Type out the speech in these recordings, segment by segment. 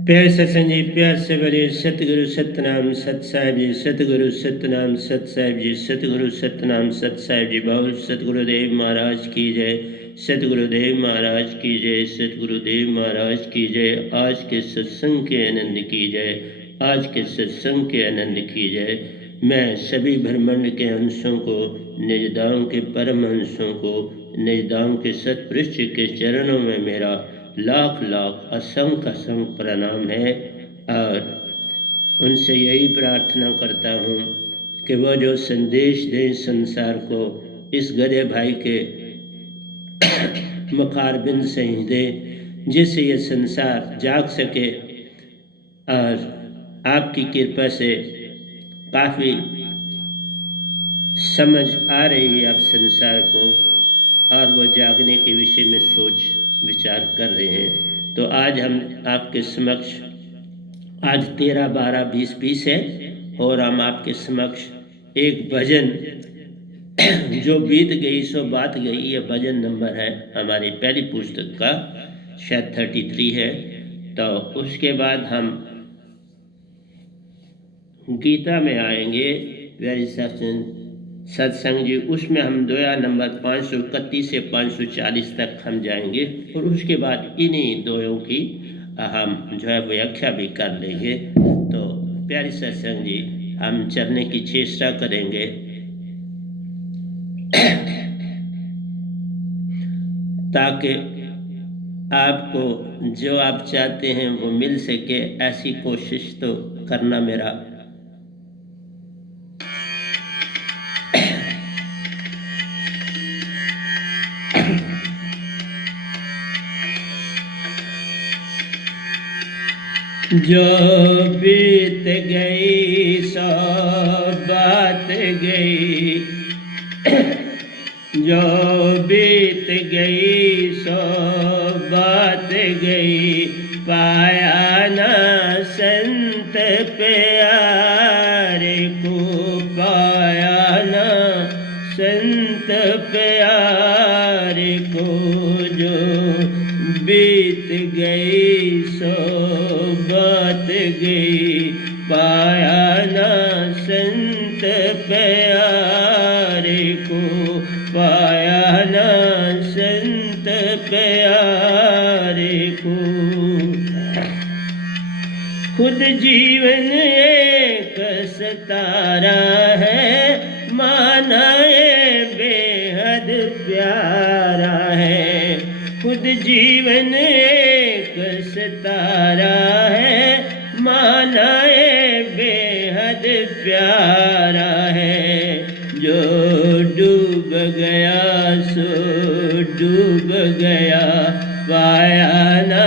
प्यार सत्संग जी, प्यार से बड़े सतगुरु सतनाम सत साहिब जी, सतगुरु सतनाम सत साहिब जी, सतगुरु सतनाम सत साहिब जी। बहुत सतगुरुदेव महाराज की जय, सतगुरुदेव महाराज की जय, सतगुरुदेव महाराज की जय। आज के सत्संग के आनंद की जय, आज के सत्संग के आनंद की जय। मैं सभी ब्रह्मांड के अंशों को, निजधाम के परम अंशों को, निजधाम के सतपुरुष के चरणों में मेरा लाख लाख असंख्य असंख्य प्रणाम है। और उनसे यही प्रार्थना करता हूँ कि वो जो संदेश दें संसार को, इस गधे भाई के मुखारबिंद से ही दे, जिससे ये संसार जाग सके। और आपकी कृपा से काफ़ी समझ आ रही है अब संसार को, और वो जागने के विषय में सोच विचार कर रहे हैं। तो आज हम आपके समक्ष, आज 13, 12, 20, 20 है, और हम आपके समक्ष एक भजन जो बीत गई सो बात गई, ये भजन नंबर है हमारी पहली पुस्तक का, शायद 33 है। तो उसके बाद हम गीता में आएंगे, वेरी सत्संग जी, उसमें हम दोया नंबर 531 से 540 तक हम जाएंगे, और उसके बाद इन्हीं दोयों की हम जो है व्याख्या भी कर लेंगे। तो प्यारी सत्संग जी, हम चलने की चेष्टा करेंगे ताकि आपको जो आप चाहते हैं वो मिल सके, ऐसी कोशिश तो करना मेरा जो बीत गई सो बात गई, जो बीत गई सो बात गई, पाया ना संत प्यारे को, पाया ना संत प्यारे को। जो बीत गई सो बात गई, पाया ना संत प्यारे को, पाया ना संत प्यारे को। खुद जीवन एक सतारा है, माना ये बेहद प्यारा है। खुद जीवन एक सतारा है, माना ये बेहद प्यारा है। जो डूब गया सो डूब गया, पाया ना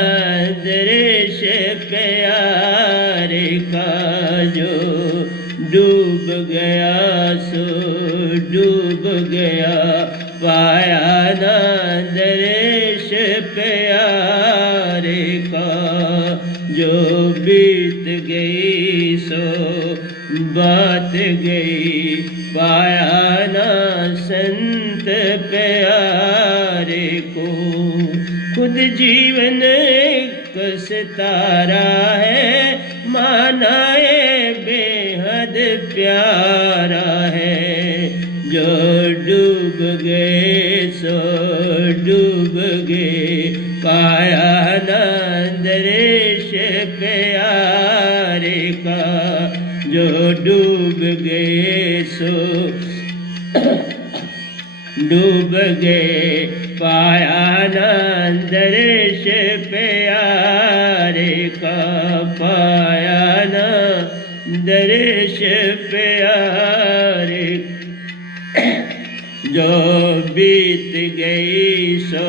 दृश्य प्यारे का। जो डूब गया सो डूब गया, पाया ना दृश्य प्यारे का। जो बीत गई सो बात गई, पाया ना संत प्यारे को। खुद जीवन एक सितारा है, माना ये बेहद प्यारा है। जो डूब गए सो डूब गए, पाया ना दृश्य प्यारे का। जो डूब गए सो डूब गए, पाया ना दृश्य प्यारे का, पाया ना दृश्य प्यारे। जो बीत गई सो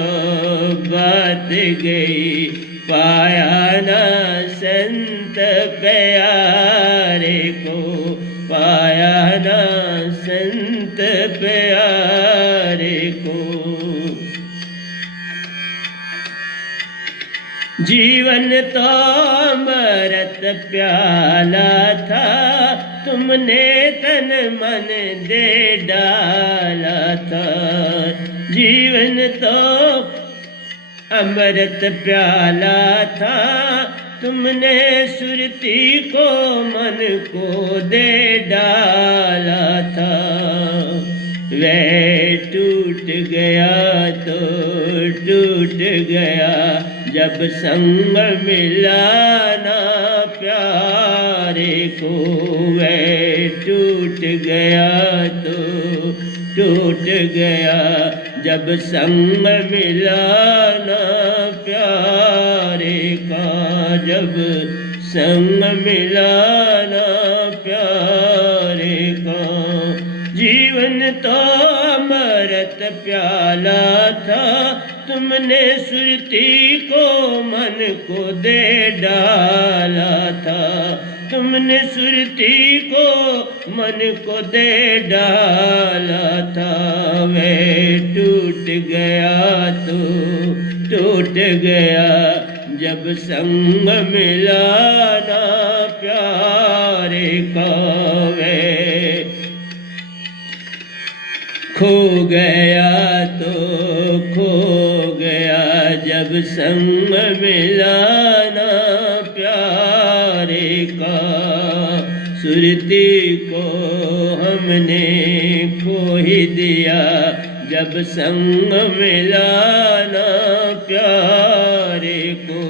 बात गई, पाया ना संत प्यारे को, पाया ना संत प्यारे को। जीवन तो अमृत प्याला था, तुमने तन मन दे डाला था। जीवन तो अमृत प्याला था, तुमने सुरती को मन को दे डाला था। वह टूट गया तो टूट गया जब संग मिला ना प्यारे को। वह टूट गया तो टूट गया जब संग मिला ना प्यारे का। जब संग मिला ना प्यारे का। जीवन तो अमृत प्याला था, तुमने सुरती को मन को दे डाला था। तुमने सुरती को मन को दे डाला था। वह टूट गया तो टूट गया जब संग मिला ना प्यारे का। वह खो गया तो खो गया जब संग मिला ना प्यारे का। सुरती को हमने खो ही दिया जब संग मिला ना प्यारे को।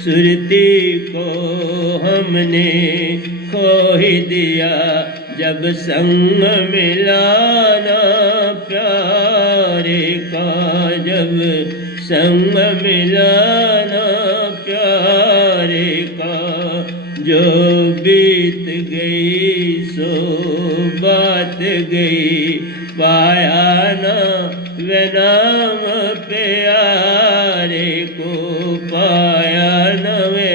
सुरती को हमने खो ही दिया जब संग मिला ना प्यारे का। जब संग मिला ना प्यारे का। जो बीत गई सो बात गई, पाया ना वे नाम प्यारे को। पाया न वे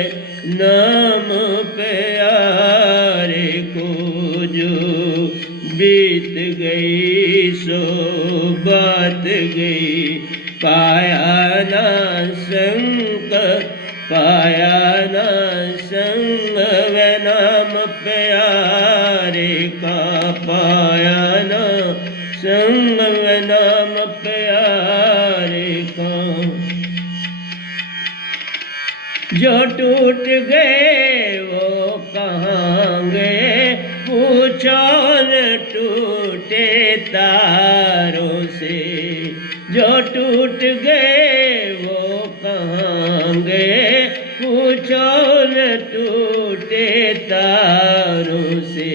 नाम प्यारे को। जो बीत गई सो बात गई, पाया ना संग पाया ना संग वे नाम प्यारे का। पाया ना संग वे नाम प्यारे का। जो टूट गए वो कहाँ गए, पूछो न टूटे तारों से। जो टूट गए वो कहाँ गए, पूछो न टूटे तारों से।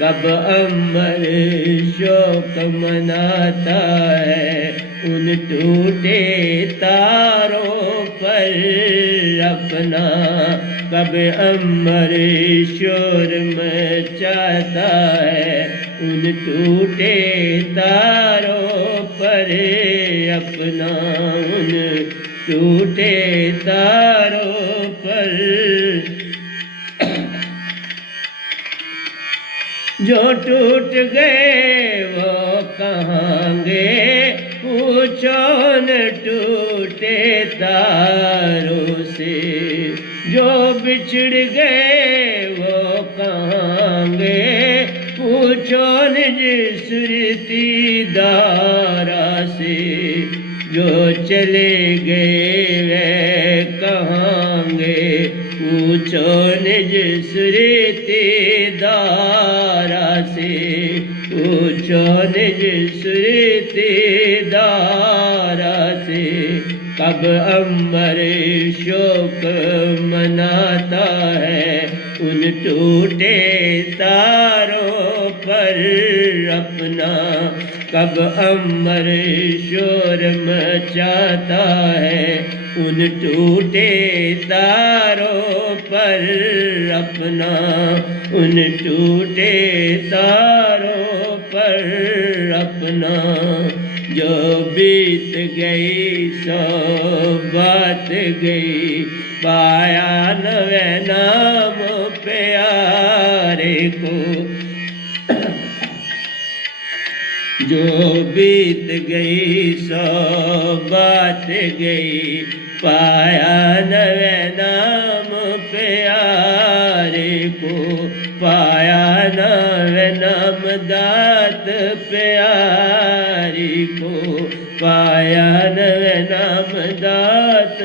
कब अमर शोक मनाता है उन टूटे तारों पर अपना। कब अमर शोर मचाता है उन टूटे तारों पर अपना। उन टूटे तारों पर जो टूट गए वो कहाँ गए, पूछो न टूटे तारों से। जो बिछड़ गए वो कहाँ गए, पूछो निज सुरती दारा से। जो चले गए वे कहाँ गए, पूछो निज सुरती दारा से। पूछो निज सुरती दारा से। कब अम्बर शोक मनाता है उन टूटे तारों पर अपना। कब अम्बर शोर मचाता है उन टूटे तारों पर अपना। उन टूटे तारों पर अपना। जो बीत गई सो बात गई, पाया न वे नाम प्यारे को। जो बीत गई सो बात गई, पाया न वे नाम प्यारे को। पाया न वे नाम दात प्यारी को। पाया न वे नाम दात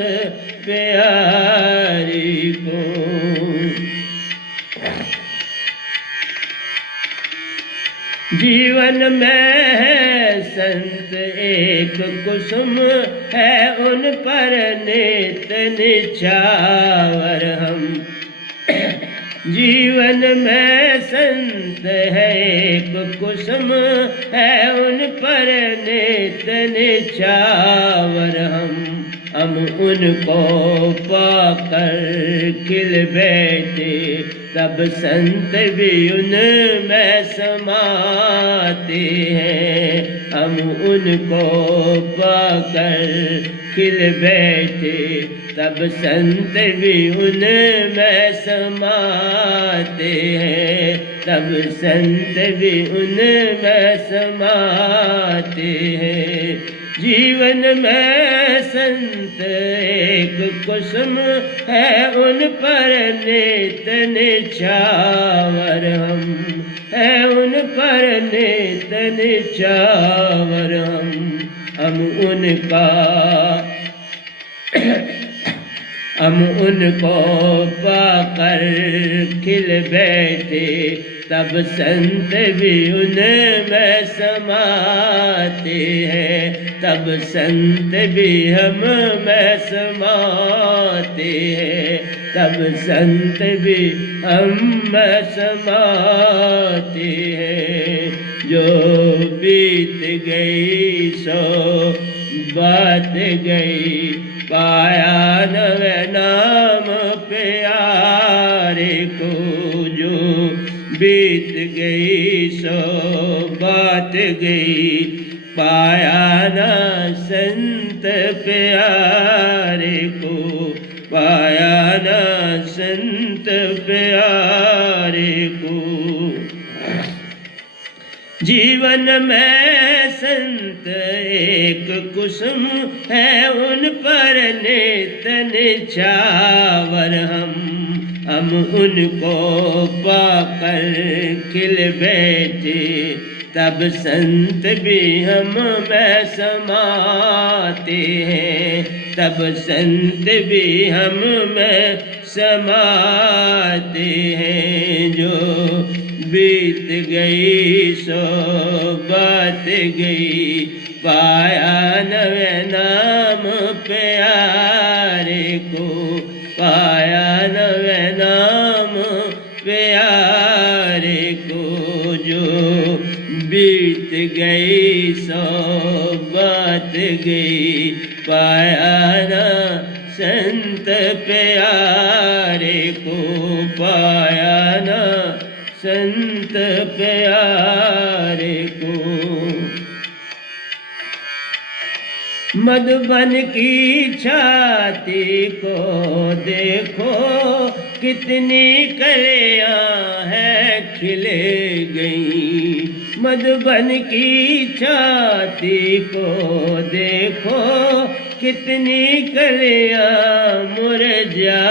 प्यारी जीवन में है संत एक कुसुम है, उन पर नित निछावर हम। जीवन में संत है एक कुसुम है, उन पर नित निछावर हम उनको पाकर खिल बैठे, तब संत भी उनमें समाते हैं। हम उनको पाकर खिल बैठे, तब संत भी उनमें समाते हैं। तब संत भी उनमें समाते हैं। जीवन में संत एक कुसुम है, उन पर नित निछावर हम है, उन पर नित निछावर हम उनका हम उनको पाकर खिल बैठे, तब संत भी उनमें समाते हैं। तब संत भी हम में समाते हैं। तब संत भी हम में समाते हैं। जो बीत गई सो बात गई, पाया नवे नाम प्यारे को। जो बीत गई सो बात गई, पाया ना संत प्यारे को। पाया ना संत प्यारे को। जीवन में संत एक कुसुम है, उन पर नित निछावर हम उनको पाकर खिल बैठे, तब संत भी हम में समाते हैं। तब संत भी हम में समाते हैं। जो बीत गई सो बात गई, पाया नवे नाम प्यारे को। पाया नवे नाम प्यारे को। जो बीत गई सो बात गई, पाया ना संत प्यारे को। पाया ना संत प्यारे को। मधुबन की छाती को देखो, कितनी कलियां हैं खिले गई। मधुबन की छाती को देखो, कितनी कलियां मुरझा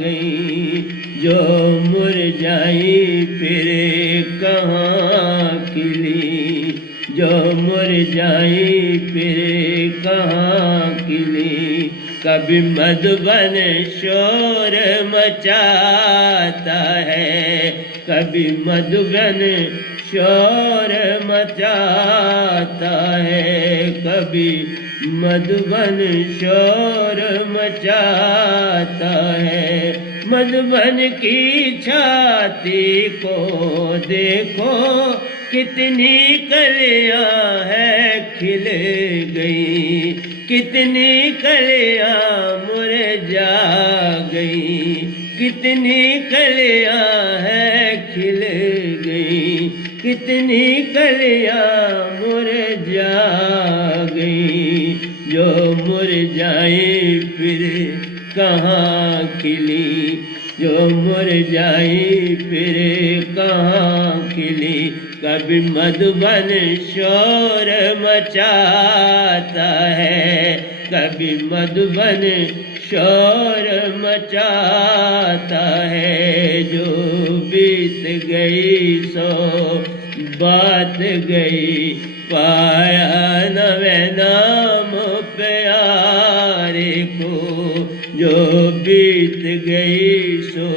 गई। जो मुरझाई फिर कहाँ खिली। जो मुरझाई फिर कहाँ खिली। कभी मधुबन शोर मचाता है, कभी मधुबन शोर मचाता है। कभी मधुबन शोर मचाता है। मधुबन की छाती को देखो, कितनी कलियां हैं खिल गई। कितनी कलियां मुरझा गई। कितनी कलियां हैं खिल गई। कितनी कलियां मुरझा गई। जो मुरझाई फिर कहाँ खिली। जो मुरझाई फिर कहाँ खिली। कभी मधुबन शोर मचाता है, कभी मधुबन शोर मचाता है। जो बीत गई सो बात गई, पाया नवे नाम प्यारे को। जो बीत गई सो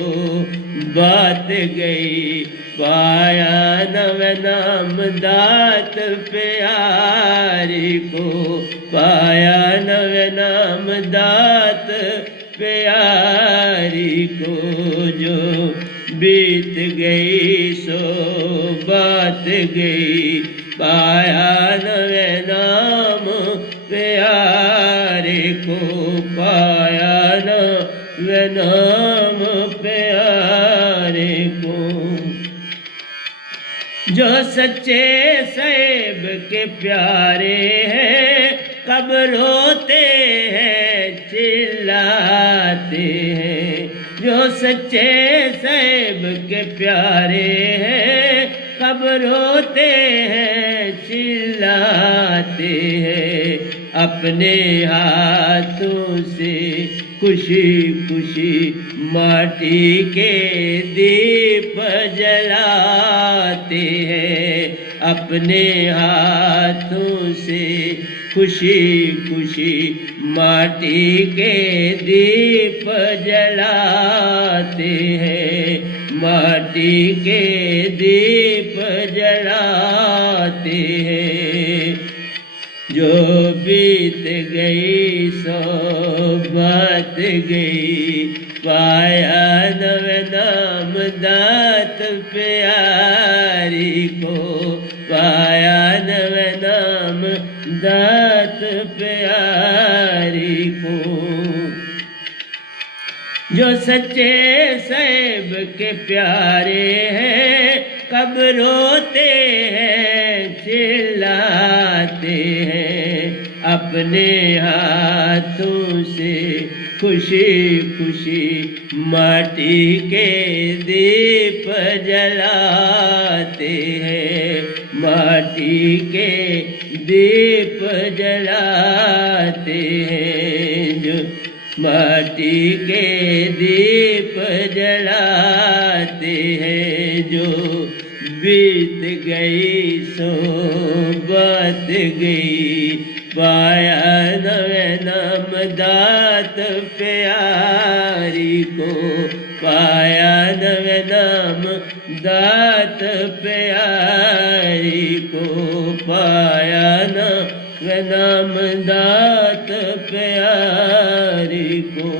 बात गई, पाया नव नाम दात प्यारी को, पाया नव नाम दात प्यारी को। जो बीत गई सो बात गई, पाया नव नाम प्यारे को, पाया नव नाम प्यारे को। जो सच्चे साहिब के प्यारे हैं, कब रोते हैं चिल्लाते हैं। जो सच्चे साहिब के प्यारे हैं, कब रोते हैं चिल्लाते हैं। अपने हाथों से खुशी खुशी माटी के दीप जलाते हैं। अपने हाथों से खुशी खुशी माटी के दीप जलाते हैं। माटी के दीप जलाते हैं। जो बीत गई सो बात गई, पाया नव नाम दात प्यारी को, पाया नव नाम दात प्यारी को। जो सच्चे साहिब के प्यारे हैं, कब रोते हैं चिल्लाते हैं। अपने हाथों से खुशी खुशी माटी के दीप जलाते हैं। माटी के दीप जलाते हैं। जो माटी के दीप जलाते हैं। जो बीत गई सो बात गई, पाया नव नाम दात प्यारी को, पाया नव नाम दात प्यारी को, पाया नव नाम दात प्यारी को।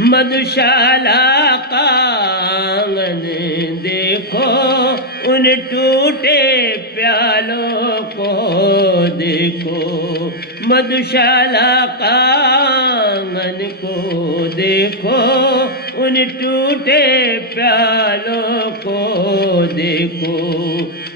मधुशाला का आंगन देखो, उन टूटे प्यालों को देखो। मधुशाला का आंगन को देखो, उन टूटे प्यालों को देखो।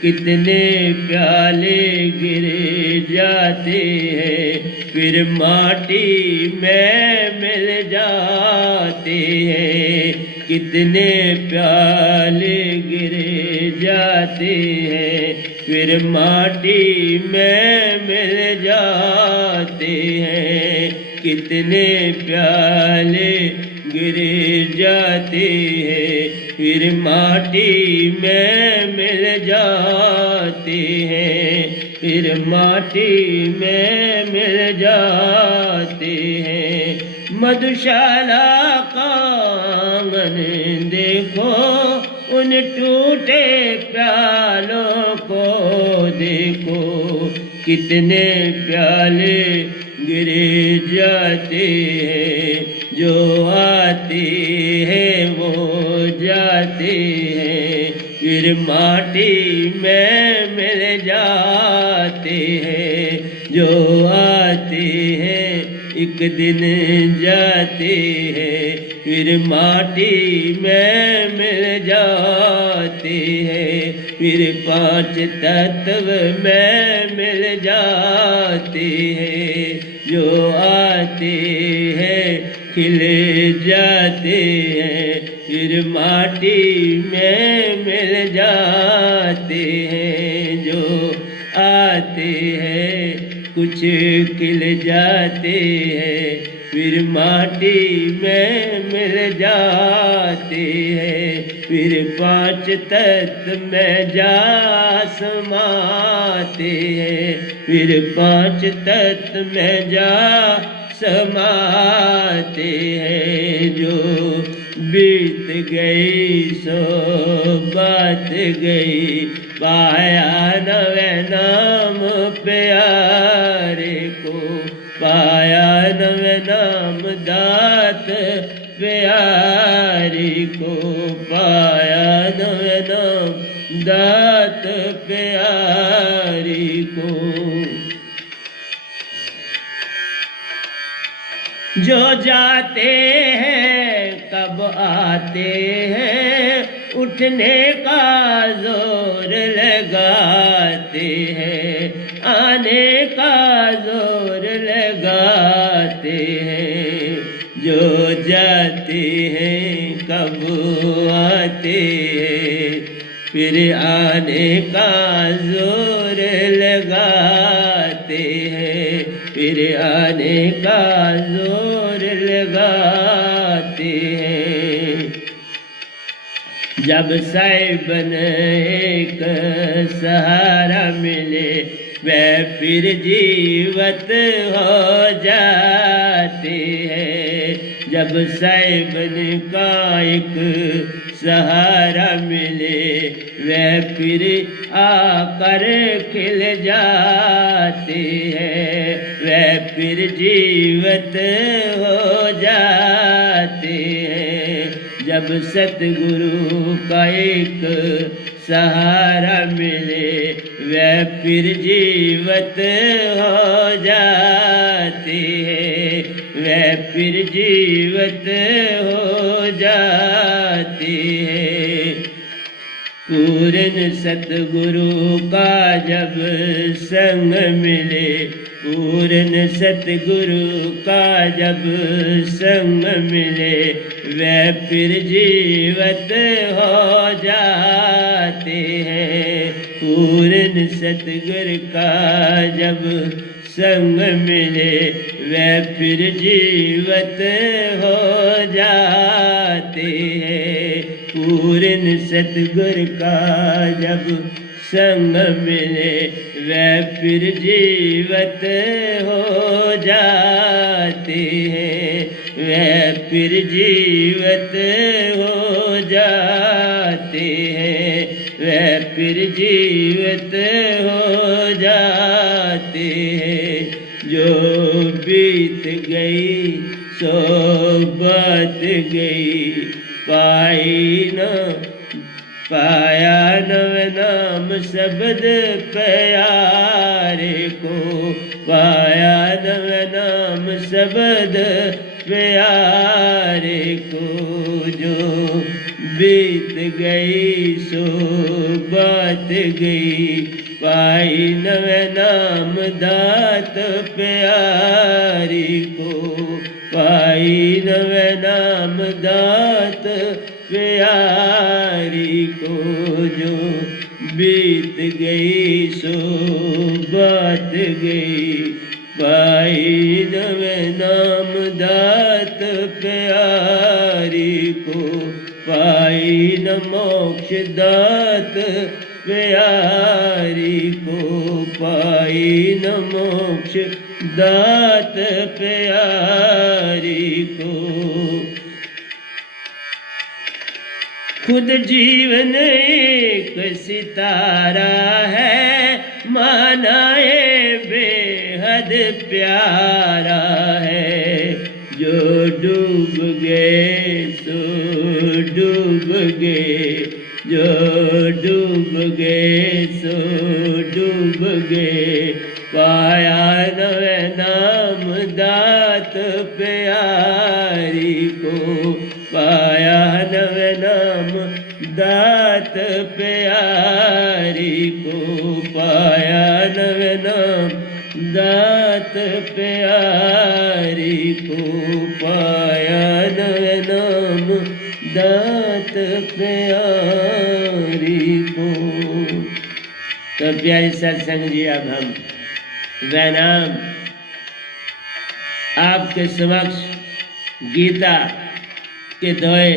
कितने प्याले गिरे जाते हैं, फिर माटी में मिल जाते हैं। कितने प्याले गिरे जाते हैं, फिर माटी में मिल जाते हैं। कितने प्याले गिरे जाते हैं, फिर माटी में मिल जाते हैं। फिर माटी में मिल जाते हैं। मधुशाला का आंगन देखो, उन टूटे प्यालों को देखो। कितने प्याले गिरे जाते हैं, जो आते हैं वो जाते हैं। फिर माटी में मिल जाते हैं, जो आते हैं एक दिन जाते हैं। फिर माटी में मिल जाते हैं। फिर पांच तत्व में मिल जाते हैं, जो आते हैं खिले जाते हैं। फिर माटी में मिल जाते हैं, जो आते हैं कुछ खिल जाते हैं। फिर माटी में मिल जाते हैं। फिर पांच तत्व में जा समाते हैं, फिर पांच तत्व में जा समाते हैं। जो बीत गई सो बात गई, पाया नवे नाम प्यारे को, पाया नवे नाम दात प्यारी को, पाया नवे नाम दात प्यारी को। जो जाते हैं कब आते हैं, उठने का जोर लगाते हैं, आने का जोर लगाते हैं। जो जाते हैं कब आते हैं, फिर आने का जोर लगाते हैं, फिर आने का जोर लगाते हैं। जब साहिबन एक सहारा मिले, वह फिर जीवत हो जाते हैं। जब साहिबन का एक सहारा मिले, वह फिर आकर खिल जाते हैं, वह फिर जीवत हो जाते हैं। जब सतगुरु का एक सहारा मिले, वह फिर जीवत हो जाते हैं, वह फिर जीवत हो जाते हैं। पूर्ण सतगुरु का जब संग मिले, पूर्ण सतगुरु का जब संग मिले, वह फिर जीवत हो जाते हैं। पूर्ण सतगुरु का जब संग मिले, वह फिर जीवत हो जाते हैं। पूर्ण सतगुरु का जब संग मिले, वह फिर जीवत हो जाते हैं, वह फिर जीवत हो जाते हैं, वह फिर जीवत हो जाते हैं। जो बीत गई सो बात गई, पाई न पाया नव नाम शब्द प्यारे को, पाया नव नाम शब्द प्यारे को। जो बीत गई सो बात गई, पाई नव नाम दात प्यारी को, पाई नव नाम दात प्यारी को। जो बीत गई सो बात गई, पाई नव नाम दात प्यारी को, पाई न मोक्ष दात प्यारी को, पाई न मोक्ष दात प्यारी को। खुद जीवन एक सितारा है, माना ये बेहद प्यारा है। जो डूब गए सो डूब गए, जो डूब गए सो डूब गए, पाया नव नाम दात प्यारी को, पाया नव नाम दात प्यारी को, पाया नव नाम दात प्यारी को, पाया नव नाम दात प्यारी को। तो प्यारे सत्संग जी, अब हम वह नाम आपके समक्ष गीता के दोहे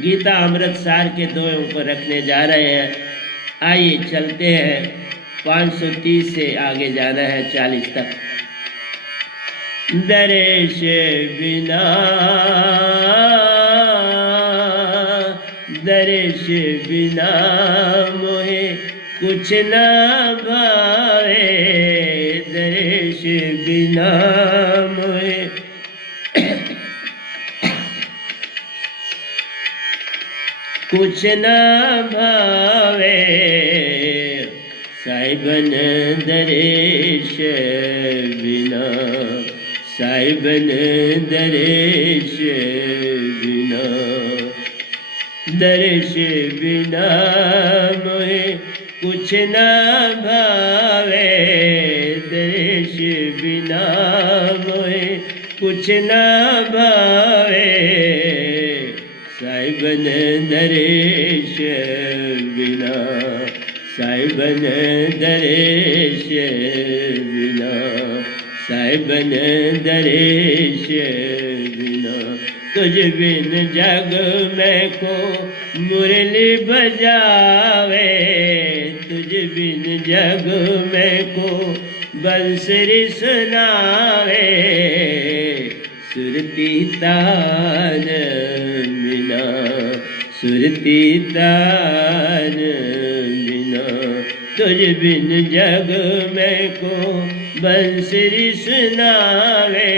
गीता अमृत सार के दोयों को रखने जा रहे हैं। आइए चलते हैं, 530 से आगे जाना है 40 तक। दर्श बिना दर्श बिना मोहे कुछ न भावे, दर्श बिना मोहे कुछ न भावे, साहिबन दर्श बिना, साहिबन दर्श बिना, दर्श बिना मोहे कुछ न भावे, दर्श बिना मोहे कुछ न भावे, साहिबन दर्श बिना, साहिबन दर्श बिना, साहिबन दर्श बिना, तुझ बिन जग में को मुरली बजावे, तुझ बिन जग में को बंसुरी सुनावे, सुरती तान बिना, सुरती तान बिना, तुझ बिन जग में को बंसुरी सुनावे,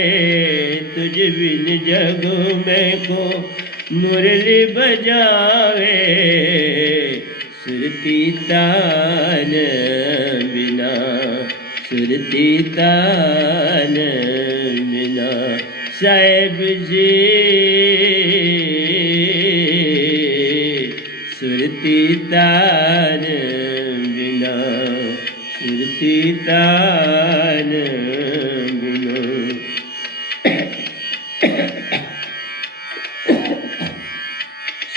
तुझ बिन जग में को मुरली बजावे, सुरती तान बिना, सुरती तान बिना, साहिब जी सुरती तान बिना, सुरती तान बिना,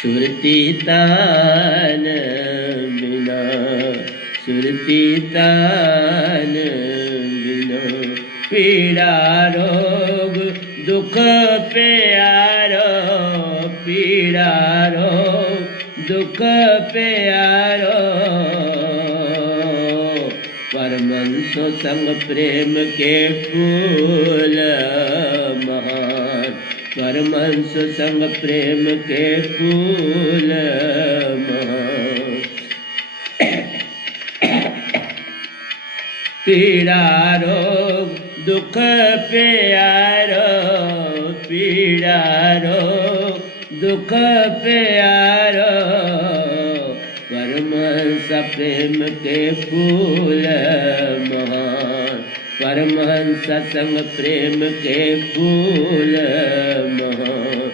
सुरती तान बिना, सुरती तान बिना, पीड़ा रोग दुख प्यारो, पीड़ा रोग दुख प्यारो, परमंसो संग प्रेम के फूल महान, परमंस संग प्रेम के फूल महान, पीड़ा रोग दुख प्यारो, पीड़ा रोग दुख प्यारो, परमहंस प्रेम के फूल महान, परमहंस संग प्रेम के फूल महान,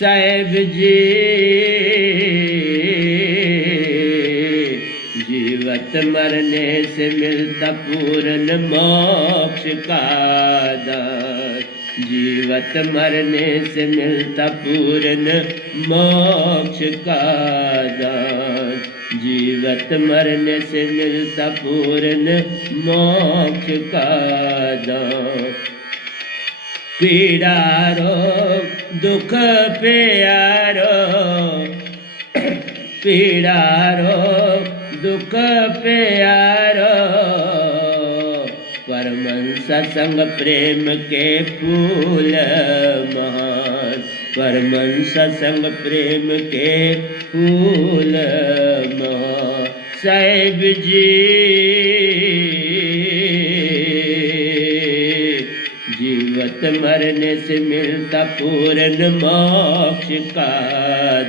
साहिब जी जीवत मरने से मिलता पूर्ण मोक्ष का दान, जीवत मरने से मिलता पूर्ण मोक्ष का दान, जीवत मरने से मिलता पूर्ण मोक्ष का दान, पीड़ा रोग दुख प्यारो, पीड़ा रोग दुख प्यारो, परमंस संग प्रेम के फूल महान, परमंस संग प्रेम के फूल महान, साहिब जी जीवत मरने से मिलता पूर्ण मोक्ष का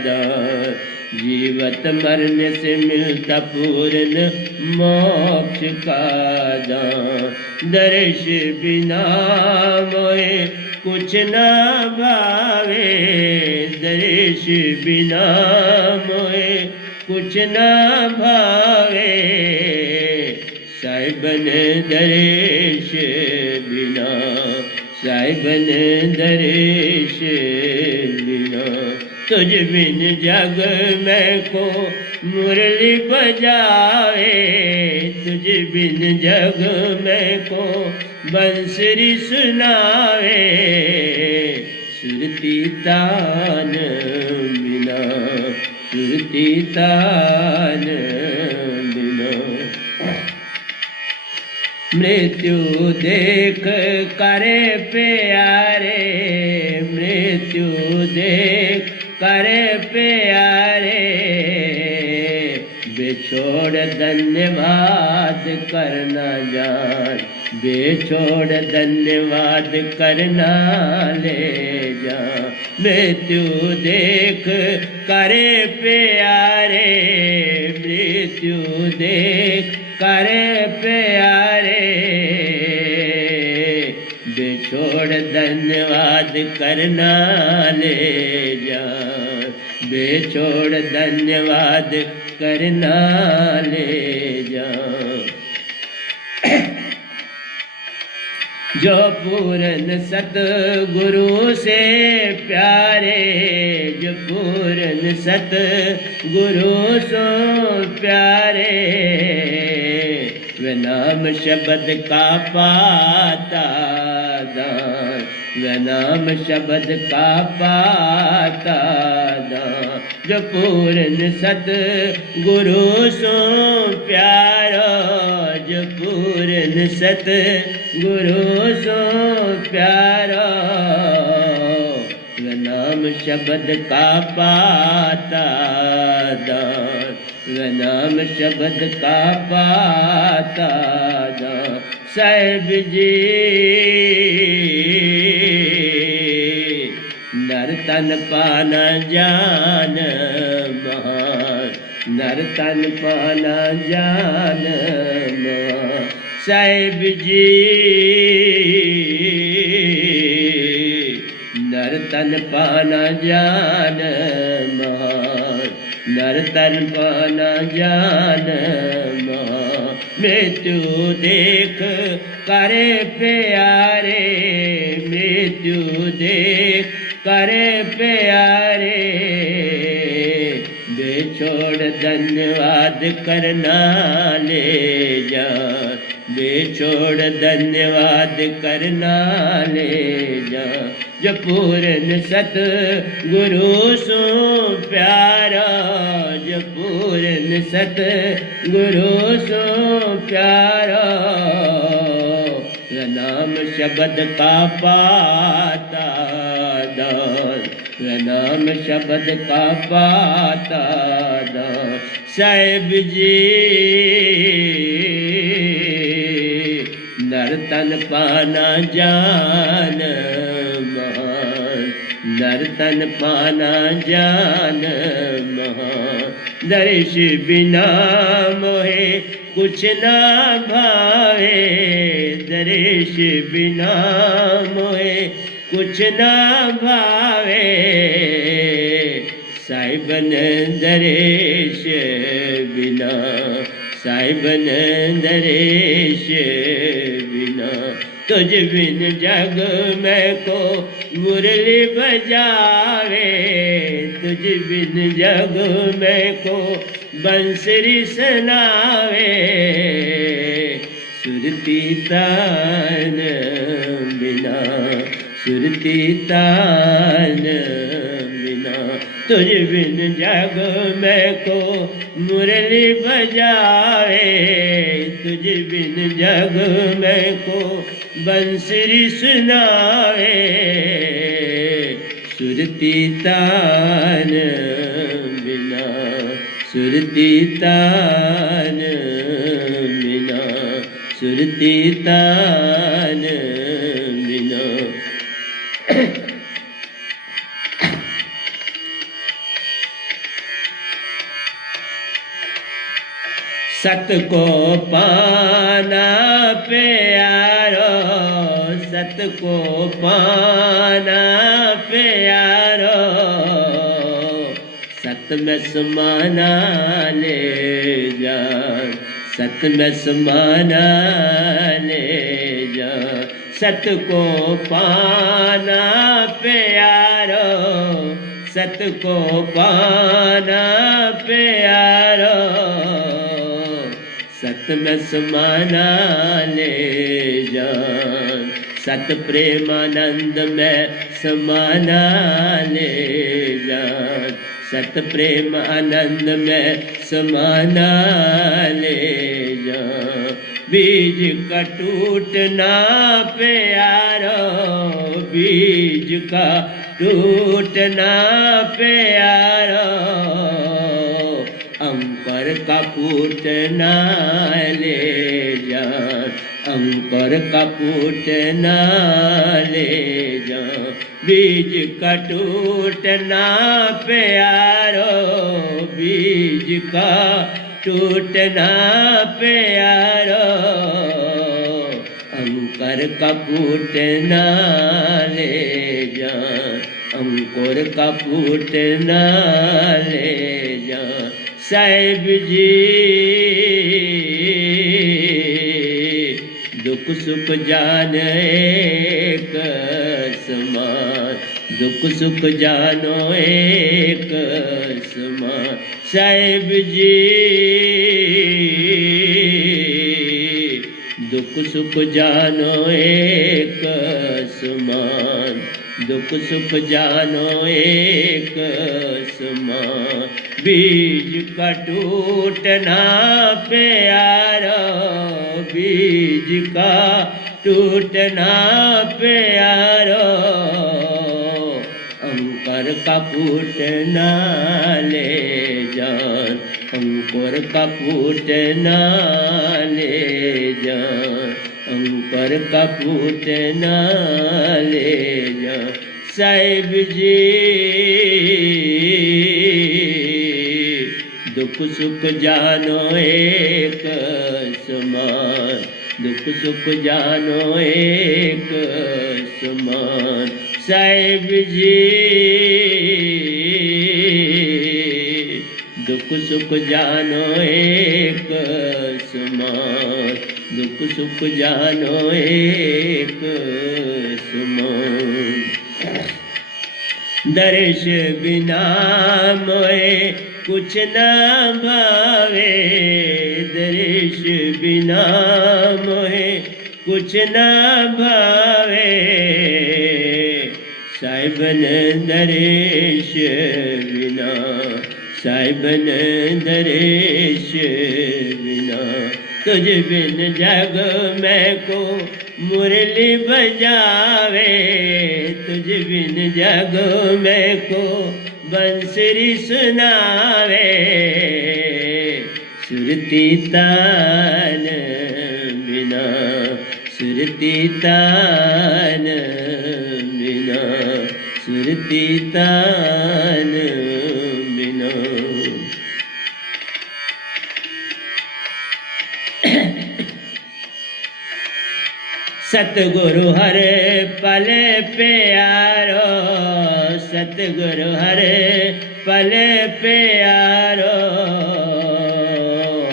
दान, जीवत मरने से मिलता पूर्ण मोक्ष का दान, दर्श बिना मोहे कुछ न भावे, दर्श बिना मोहे कुछ न भावे, साहिबन दर्श बिना, साहिबन दर्श बिना, तुझ बिन जग में को मुरली बजावे, तुझ बिन जग में को बंसुरी सुनावे, सुरती तान बिना, सुरती तान बिना। मृत्यु देख करे प्यारे, मृत्यु देख करे प्यारे, बेछोड़ धन्यवाद करना जान, बेछोड़ धन्यवाद करना ले जा। मृत्यु देख करे प्यारे, मृत्यु देख करे प्यारे, बेछोड़ धन्यवाद करना ले जा, बेछोड़ धन्यवाद करना ले जा। जो पूरन सतगुरु से प्यारे, जो पूरन सतगुरु सो प्यारे, वे नाम शब्द का पाता दान, वे नाम शब्द का पाता दान। जो पूरन सतगुरु सो प्यारा, जो पूरन सतगुरु सो प्यारा, वे नाम शब्द का पाता दान, वे नाम शब्द का पाता दान। साहिब जी नर तन पाना जान महान, नर तन पाना जान महान। साहिब जी नर तन पाना जान महान, नर तन पाना जान महान। मृत्यु देख करे प्यारे, मृत्यु देख करे प्यारे, बेछोड़ धन्यवाद करना ले जा, बेछोड़ धन्यवाद करना ले जा। जो पूरन सतगुरु सो प्यारा, जो पूरन सतगुरु सो प्यारा, नाम शब्द का पाता दान, नाम शब्द का पाता दान। साहिब जी नर तन पाना जान महान, नर तन पाना जान महान। दर्श बिना मोहे कुछ ना भावे, दर्श बिना मोहे कुछ ना भावे, साहिबन दर्श बिना, साहिबन दर्श बिना। तुझ बिन जग में को मुरली बजावे, तुझ बिन जग में को बंसरी सुनावे, सुरती तान बिना, सुरती तान बिना। तुझ बिन जग में को मुरली बजावे, तुझ बिन जग में को बंसरी सुनावे, सुरती तान बिना, सुरती तान बिना, सुरती तान बिना। सत को पाना प्यारो, सत को पाना प्यारो, सत में समाना ले जा, सत में समाना ले जा। सत को पाना प्यारो, सत को पाना प्यारो, सत में समाना ले जा। सत प्रेमानंद में समाना ले जान, सत प्रेम आनंद में समाना ले जान। बीज का टूटना प्यारो, बीज का टूटना प्यारो, अंकुर का फूटना ले जान, अंकुर का फूटना ले जान। बीज का टूटना प्यारो, बीज का टूटना प्यारो, अंकुर का फूटना ले जान, अंकुर का फूटना ले जान। साहिब जी दुख सुख जान एक समान, दुख सुख जानो एक समान। साहिब जी दुख सुख जानो एक समान, दुख सुख जानो एक समान। बीज का टूटना प्यारो, बीज का टूटना प्यारो, अंकुर का फूटना ले जान, अंकुर का फूटना ले जान, अंकुर का फूटना ले जान। साहिब जी दुख सुख जानो एक समान, दुख सुख जानो एक समान। साहिब जी दुख सुख जानो एक समान, दुख सुख जानो एक समान। दर्श बिना मोए कुछ न भावे, दर्श बिना मोए कुछ न भावे। साहिबन दर्श बिना, साहिबन दर्श बिना, तुझ बिन जग में को मुरली बजावे, तुझ बिन जग में को बंसुरी सुनावे। सुरती तान बिना, सुरती तान बिना, सुरती तान बिना। सतगुरु हर पल प्यारो, सतगुरु हर पल प्यारो,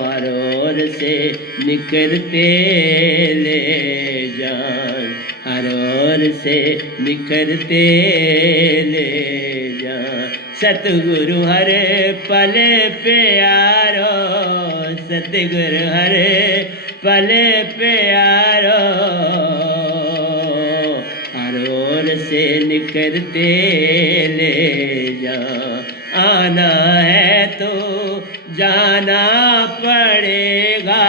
हर ओर से निकलते ले जान, हर ओर से निकलते ले जान। सतगुरु हर पल प्यारो, सतगुरु हर पल प्यारो, हर ओर से निकलते ले जा। आना है तो जाना पड़ेगा,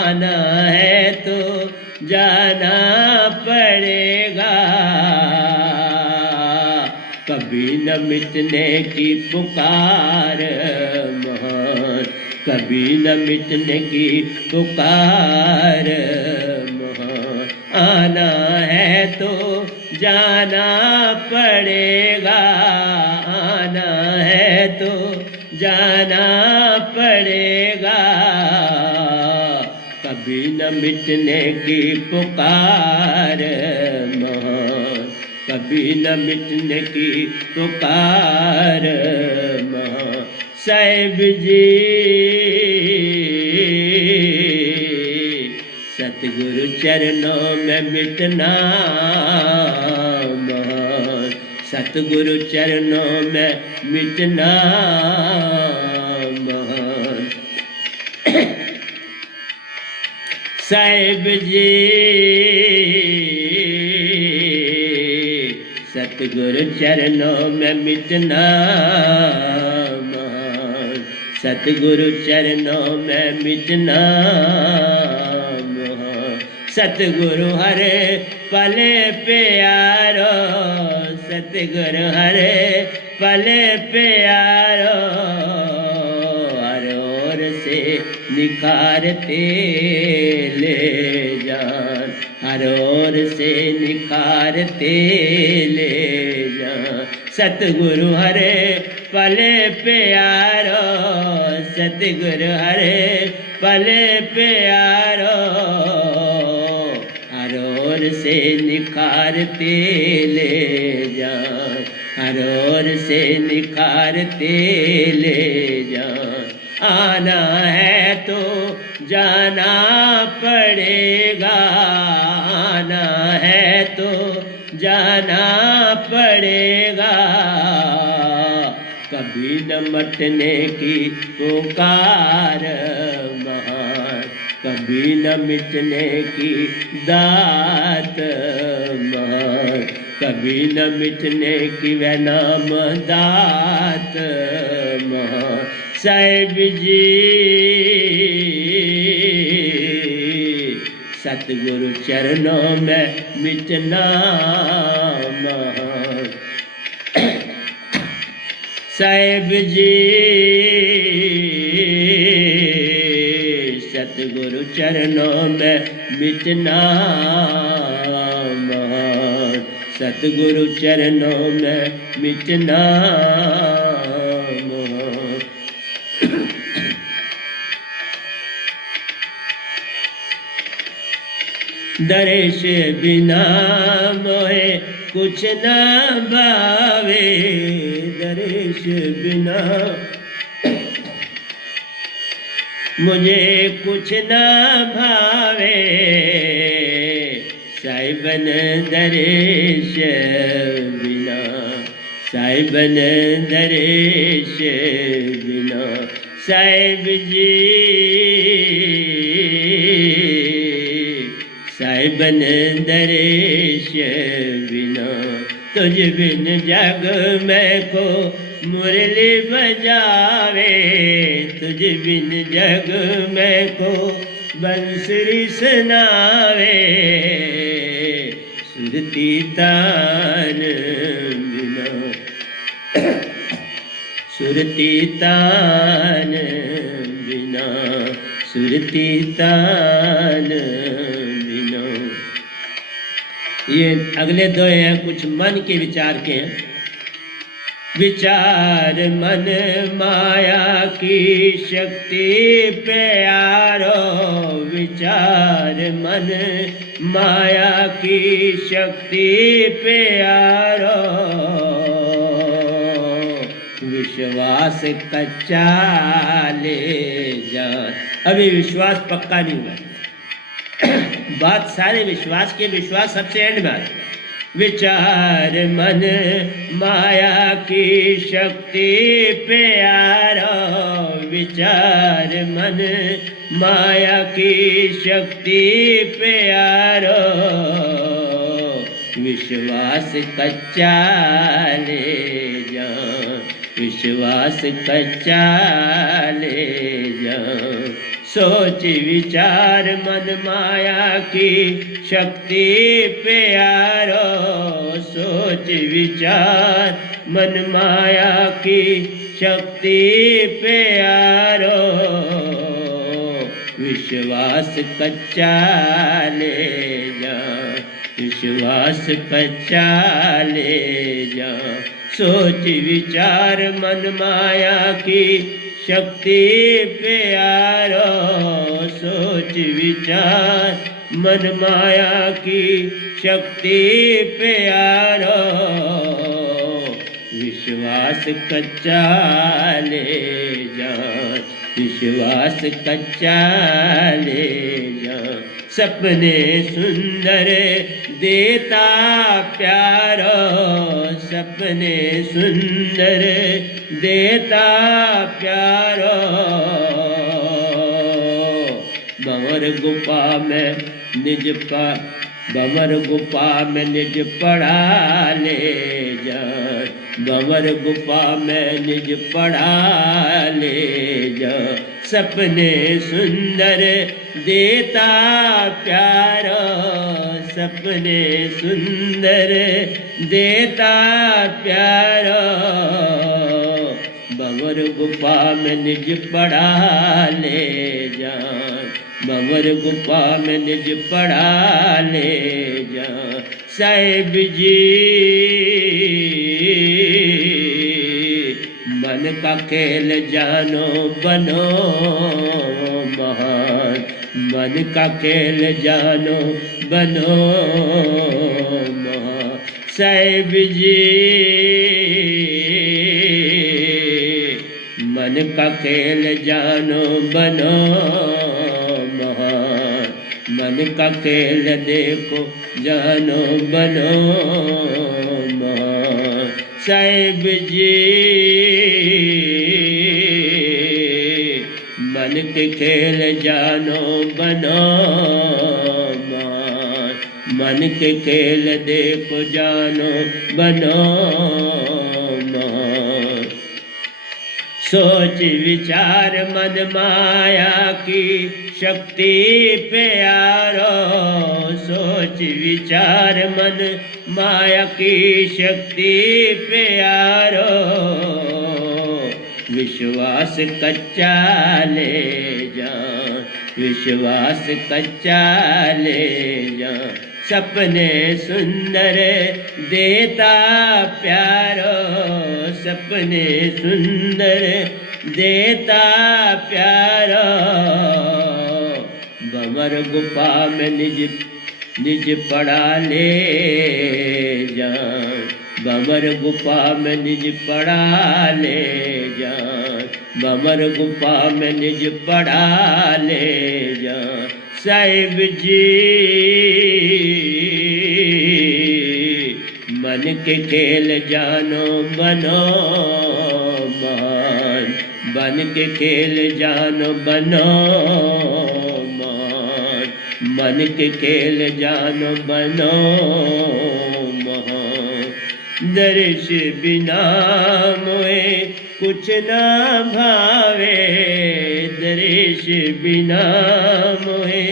आना है तो जाना पड़ेगा। कभी न मिटने की पुकार महान, कभी न मिटने की पुकार महान। आना है तो जाना पड़ेगा, आना है तो जाना पड़ेगा। कभी न मिटने की पुकार महान, कभी न मिटने की पुकार महान। साहिब जी सतगुरु चरणों में मिटना महान, सतगुरु चरणों में मिटना महान। साहिब जी सतगुरु चरणों में मिटना महान, सतगुरु चरणों में मिटना महान। सतगुरु हरे पले प्यारो, सतगुरु हरे पले प्यारो, हर ओर से निखारते ले जान, हर ओर से निखारते ले जान। सतगुरु हरे पले प्यारो, सतगुरु हरे पले प्यारो, हर ओर से निखारते ले जान, हर ओर से निखारते ले जान। आना है तो जाना पड़ेगा, आना है तो जाना पड़ेगा, कभी न मटने की पुकार महान, कभी न मिटने की दात महान, कभी न मिटने की वह नाम दात महान। साहिब जी सतगुरु चरणों में मिटना महान, साहिब जी सतगुरु चरणों में मिटना महान, सतगुरु चरणों में मिटना महान। दर्श बिना मोहे कुछ न भावे, दर्श बिना मुझे कुछ न भावे, साहिबन दर्श बिना, साहिबन दर्श बिना। साहिब जी साहिबन दर्श बिना, तुझ बिन जग में को मुरली बजावे, तुझ बिन जग में को बंसुरी सुनावे, सुरती तान बिना, सुरती तान बिना, सुरती तान बिना। ये अगले दो हैं कुछ मन के विचार के हैं। विचार मन माया की शक्ति प्यारो, विचार मन माया की शक्ति प्यारो, विश्वास कच्चा ले जान। अभी विश्वास पक्का नहीं हुआ, बात सारे विश्वास के, विश्वास सबसे एंड में आता है। विचार मन माया की शक्ति प्यारो, विचार मन माया की शक्ति प्यारो, विश्वास कच्चा ले जा, विश्वास कच्चा ले जा। सोच विचार मन माया की शक्ति प्यारो, सोच विचार मन माया की शक्ति प्यारो, विश्वास कच्चा ले जा, विश्वास कच्चा ले जा। सोच विचार मन माया की शक्ति प्यारो, सोच विचार मन माया की शक्ति प्यारो, विश्वास कच्चा ले जा, विश्वास कच्चा ले जा। सपने सुंदर देता प्यारो, सपने सुंदर देता प्यारो, भंवर गुफा में निज बमर गुफा में निज पड़ा ले भंवर गुफा में निज पड़ा ले जा। सपने सुंदर देता प्यारो, सपने सुंदर देता प्यारो। भंवर गुफा में निज पड़ा ले जा, भंवर गुफा में निज पड़ा ले जा। साहिब जी मन का खेल जानो बनो महान, मन का खेल जानो बनो महान। साहिब जी मन का खेल जानो बनो महान, मन का खेल देखो जानो बनो महान। साहिब जी मन के खेल जानो बनो महान, मन के खेल देखो जानो बनो महान। सोच विचार मन माया की शक्ति प्यारो, सोच विचार मन माया की शक्ति प्यारो। विश्वास कच्चा ले जा, विश्वास कच्चा ले जा। सपने सुंदर देता प्यारो, सपने सुंदर देता प्यारो। भंवर गुफा में निज पड़ा ले जा, भंवर गुफा में निज पड़ा ले जा, भंवर गुफा में निज पड़ा ले जा। साहिब जी मन के खेल जानो बनो महान, बन के खेल जानो बनो महान, मन के खेल जानो बनो महान। दर्श बिना मोए कुछ ना भावे, दर्श बिना मोए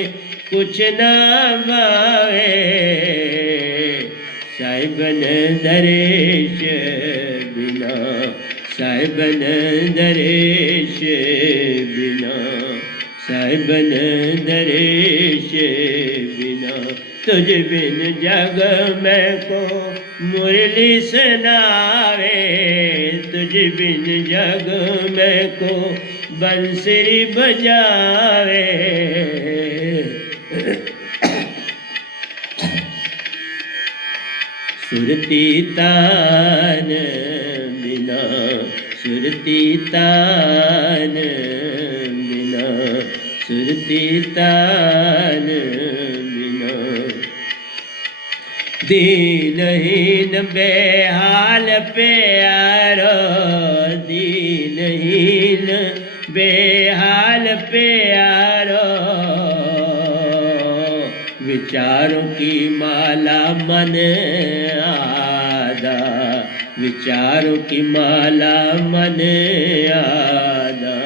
कुछ ना भावे। साहिबन दर्श बिना, साहिबन दर्श बिना, साहिबन दर्श बिना। तुझ बिन जग में को मुरली सुनावे, तुझ बिन जग में को बंसुरी बजावे। सुरती तान बिना, सुरती तान बिना, सुरती तान बिना। दीनहीन बेहाल प्यारो, दीनहीन बेहाल प्यारो। विचारों की माला मन आदा, विचारों की माला मन आदा।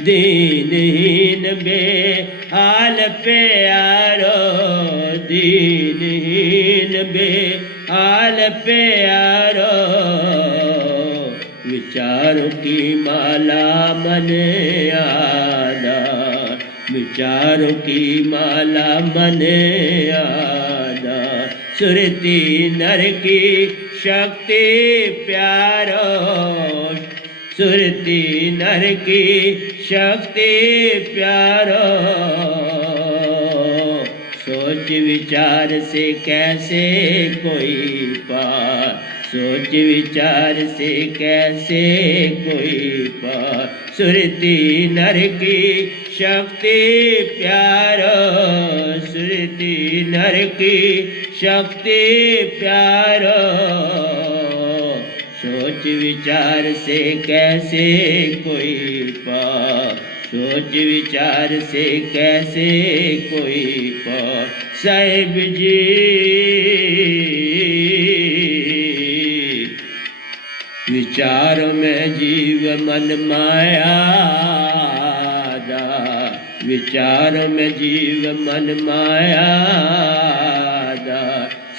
दीनहीन बेहाल प्यारो, दीनहीन बेहाल प्यारो। विचारों की माला मन आदा, विचारों की माला मन आदा। सुरती नर की शक्ति प्यारो, सुरती नर की शक्ति प्यारो। सोच विचार से कैसे कोई पार, सोच विचार से कैसे कोई पार। सुरती नर की शक्ति प्यारो, सुरती नर की शक्ति प्यारो। सोच विचार से कैसे कोई पार, सोच विचार से कैसे कोई पार। साहिब जी विचारों में जीव मन माया दा, विचारों में जीव मन माया दा।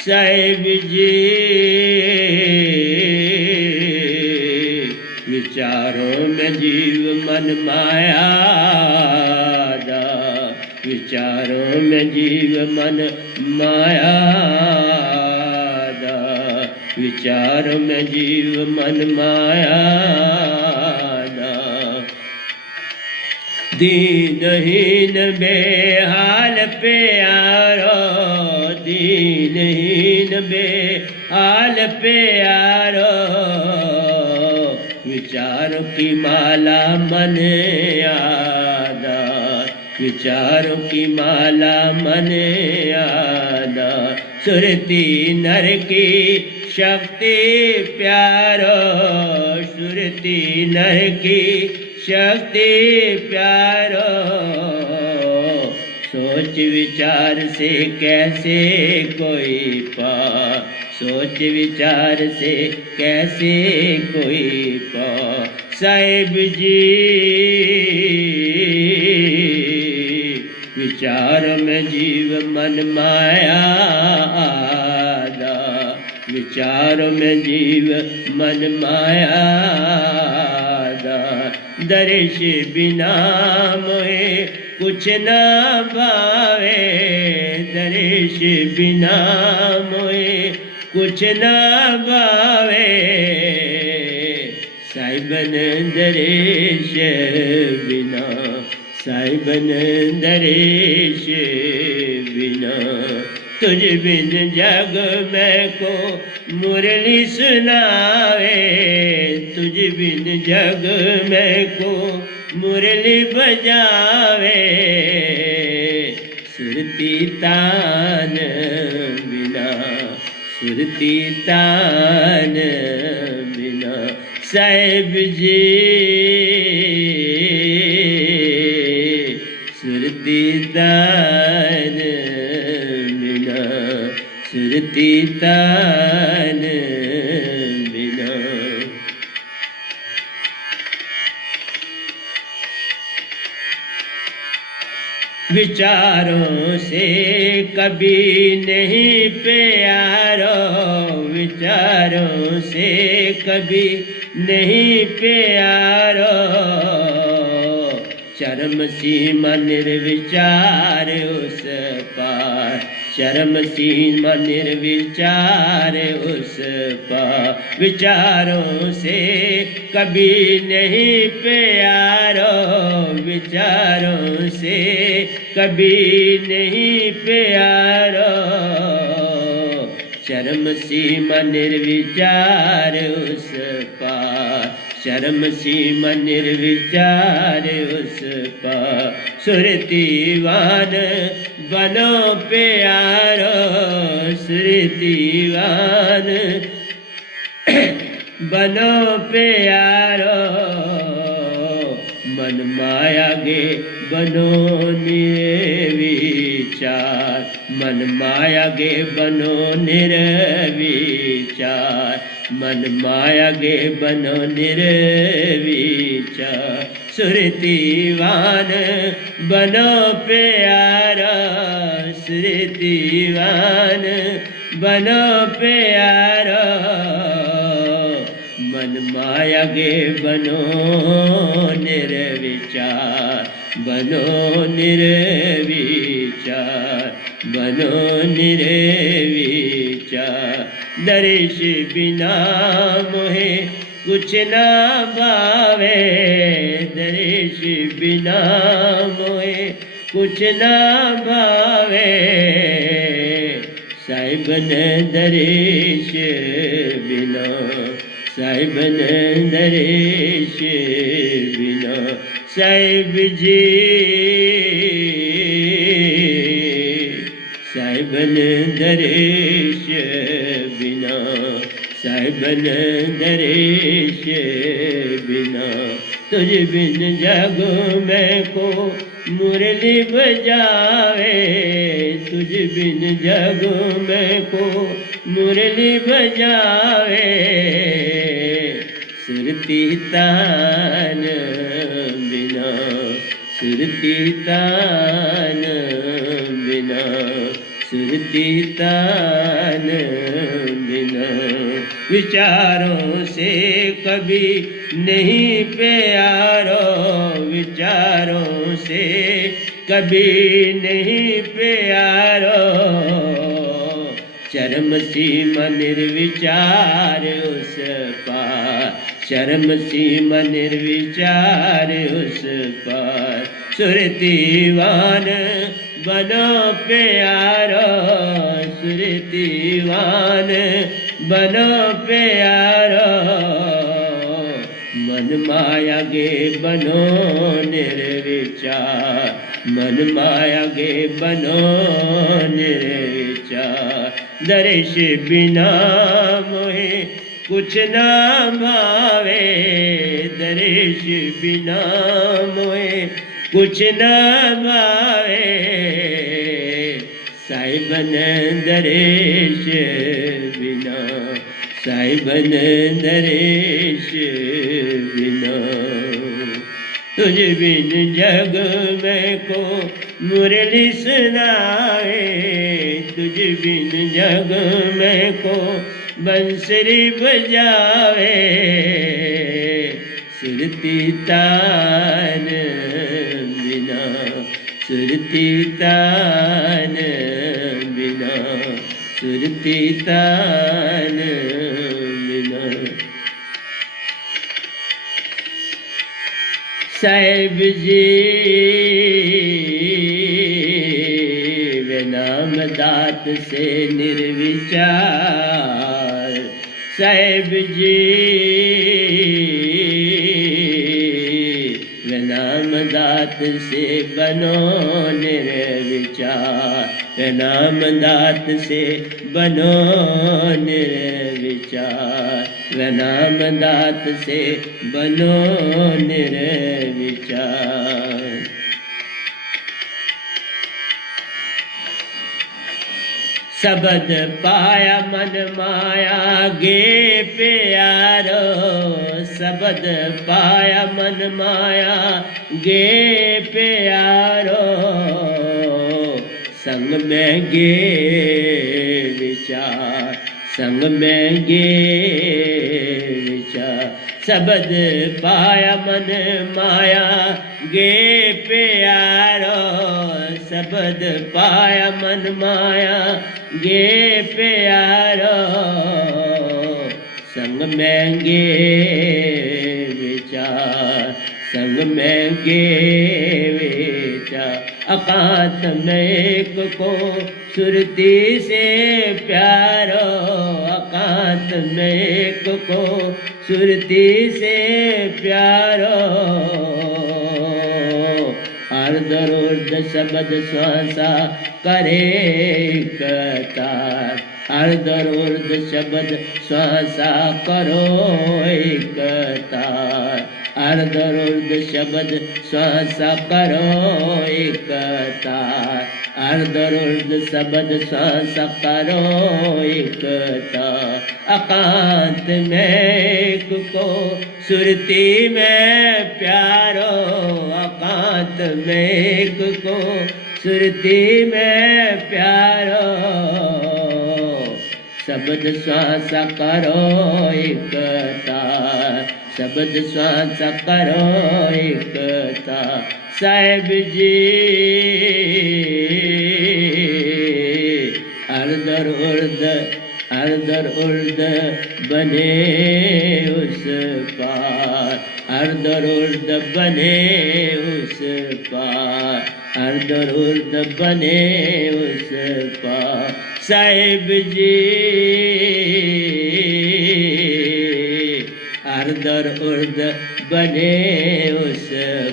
साहिब जी विचारों में जीव मन माया दा, विचारों में जीव मन माया दा, विचारों में जीव मन माया दा। दीनहीन बेहाल प्यारो, दीनहीन बेहाल प्यारो, विचारों की माला मन आदा, विचारों की माला मन आदा। सुरती नर की शक्ति प्यारो, सुरती नर की शक्ति प्यारो, सोच विचार से कैसे कोई पा, सोच विचार से कैसे कोई पा। साहिब जी विचारों में जीव मन माया दा, विचारों में जीव मन माया दा। दर्श बिना मोहे कुछ न भावे, दर्श बिना मोहे कुछ न भावे। साहिबन दर्श बिना, साहिबन दर्श बिना, तुझ बिन जग में को मुरली सुनावे, तुझ बिन जग में को मुरली बजावे। सुरती तान बिना, सुरती तान बिना। साहिब जी सुरती तान बिना, सुरती तान बिना। विचारों से कभी नहीं प्यारो, विचारों से कभी नहीं प्यारो, चरम सीमा निर्विचार उस पार, चरम सीमा निर्विचार उस पार। विचारों से कभी नहीं प्यारो, विचारों से कभी नहीं प्यारो, चरम सीमा निर्विचार उस पार, चरम सीमा निर्विचार उस पार। सुरतीवान बनो प्यारो, सुरतीवान बनो प्यारो, मन माया गे बनो निर्विचार, मन माया गे बनो निर्विचार, मन माया गे बनो निर्विचार। सुरतीवान बनो प्यारा, सुरतीवान बनो प्यारा, मन माया गे बनो निर्विचार, बनो निर्विचार, बनो निर्विचार। दर्श बिना मोहे कुछ ना भावे, दर्श बिना मोहे कुछ ना भावे। साहिबन दर्श बिना, साहिबन दर्श बिना। साहिब जी साहिबन दर्श बिना, साहिबन दर्श बिना। तुझ बिन जग में को मुरली बजावे, तुझ बिन जग में को मुरली बजावे। सुरती तान बिना, सुरती तान बिना, सुरती तान बिना। विचारों से कभी नहीं प्यारो, विचारों से कभी नहीं प्यारो, चरम सीमा निर्विचार उस पार, चरम सीमा निर्विचार उस पार। सुरतीवान बनो प्यारो, सुरतीवान बनो प्यारो, मन माया गे बनो निर्विचार, मन माया गे बनो निर्विचार। दर्श बिना मोहे कुछ ना भावे, दर्श बिना मोहे कुछ ना भावे, साहिबन दर्श बिना, साहिबन दर्श बिना। तुझ बिन जग में को मुरली सुनाए, तुझ बिन जग में को बंसरी बजावे, सुरती तान बिना, सुरती तान बिना, सुरती तान बिना। साहिब जी वे नाम दात से निर्विचार, साहिब जी वे नाम दात से बनो निर्विचार, वे नाम दात से बनो निर्विचार, वे नाम दात से बनो निर्विचार। शब्द पाया मन माया गे प्यारो, शब्द पाया मन माया गे प्यारो, संग में गे विचार, संग में गे विचार। शब्द पाया मन माया गे प्यारो, शब्द पाया मन माया गे प्यारो, संग में गे विचार, संग में गे विचार। एकांत में एक को सुरती से प्यारो, एकांत में एक को सुरती से प्यारो, अर्ध रुद्ध शब्द श्वासा करे कतार, अर्ध रुद्ध शब्द श्वासा करो एकतार, अर्ध रुद्ध शब्द श्वासा करो एकतार, अर्ध रुद्ध शब्द श्वासा करो एकतार। एकांत में एक को सुरती में प्यारो, एकांत में एक को सुरती में प्यारो, शब्द श्वास करो एकता, शब्द श्वास करो एकता। साहिब जी अर्धर उर्द बने उस पार, अर्धर उर्द बने उस पार, अर्धर उर्द बने उस पार। साहिब जी अर्धर उर्द बने उस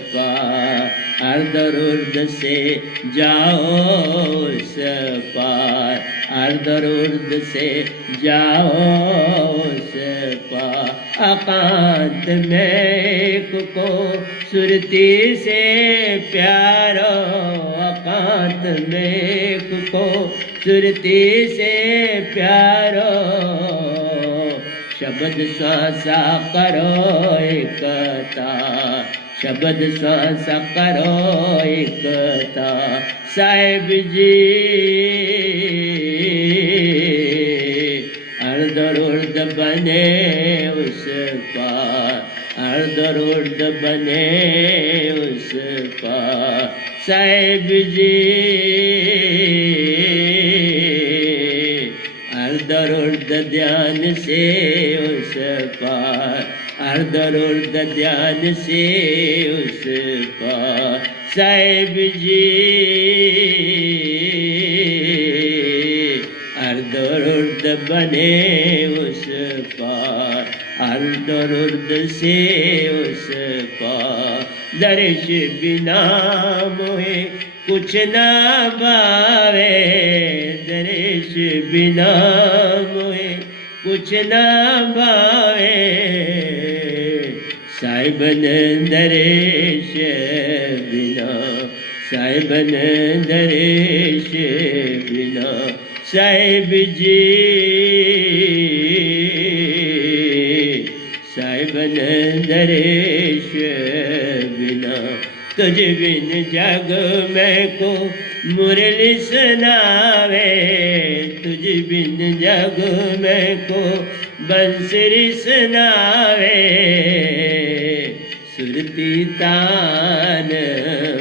पार, अर्धर उर्द से जाओ उस पार, अर्धर उर्द से जाओ उस पार। एकांत में एक को सुरती से प्यारो, एकांत में एक को सुरती से प्यारो, शब्द श्वासा करो एकता, शब्द श्वासा करो एकता। साहेब जी अर्ध बने उस पार, अर्ध बने उस पार। साहेब जी अर्ध ध्यान से उस पार, अर्ध ध्यान से उस पार। साहेब जी अर्ध बने उस पार, अर्ध से उस पार। दर्श बिना मोहे कुछ ना भावे, दर्श बिना मोहे कुछ ना भावे। साहिबन दर्श बिना, साहिबन दर्श बिना। साहिब जी साहिबन दर्श बिना। तुझ बिन जग में को मुरली सुनावे, तुझ बिन जग में को बंसुरी सुनावे। सुरती तान